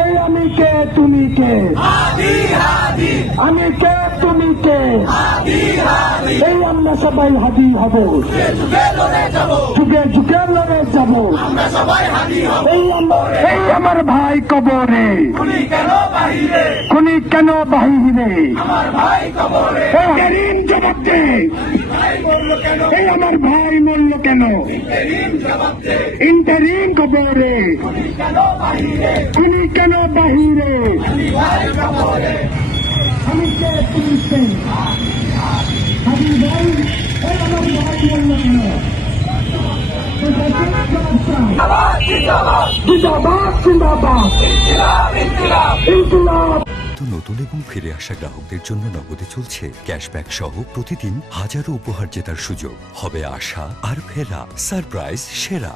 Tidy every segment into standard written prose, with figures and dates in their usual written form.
এই আমি কে তুমি কে, আমি কে তুমি কে, এই আমরা সবাই হাদি হব, যুগে যুগে লড়ে যাব, এই আমার ভাই কবরে, খুনি কেন বাহিরে, জবাব দে, এই আমার ভাই মরল কেন, ইন্টারিম কবরে, খুনি কেন বাহিরে, আমি কে তুমি কে, হাদি ভাই, এই আমার ভাই মরল কেন, জিন্দাবাদ জিন্দাবাদ, ইনকিলাব। নতুন এবং ফিরে আসা গ্রাহকদের জন্য নগদে চলছে ক্যাশব্যাক সহ প্রতিদিন হাজারো উপহার জেতার সুযোগ। হবে আশা আর ফেরা, সারপ্রাইজ সেরা।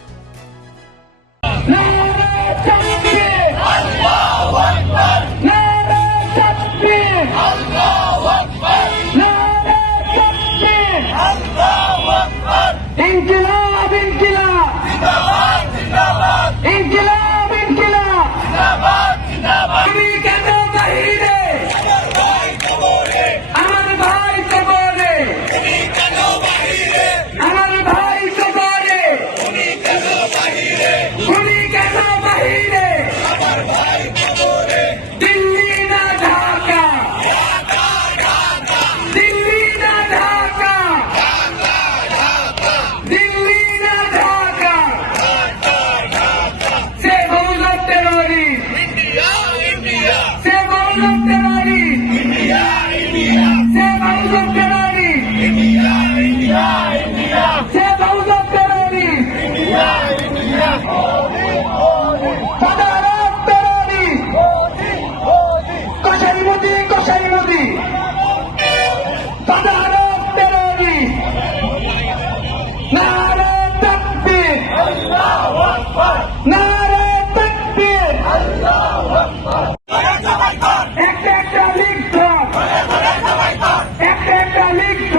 ইনকিলাব ইনকিলাব ইনকিলাব ইনকিলাব, আমি কেন বাহিরে, আমার ভাই কবরে, আমার ভাই কবরে, খুনি কেন বাহিরে, দিল্লি না ঢাকা, দিল্লি না ঢাকা, দিল্লি না ঢাকা, সে বহুল টেররিস্ট, সে বহুল টেররিস্ট, সে বহুল টেররিস্ট, সে বহুল টেররিস্ট, সাধারণ টেররিস্ট, কসাই মোদি, সাধারণ টেররিস্ট, নারে তাকবীর, নারে তাকবীর, একটা লিখ, একটা লিখ,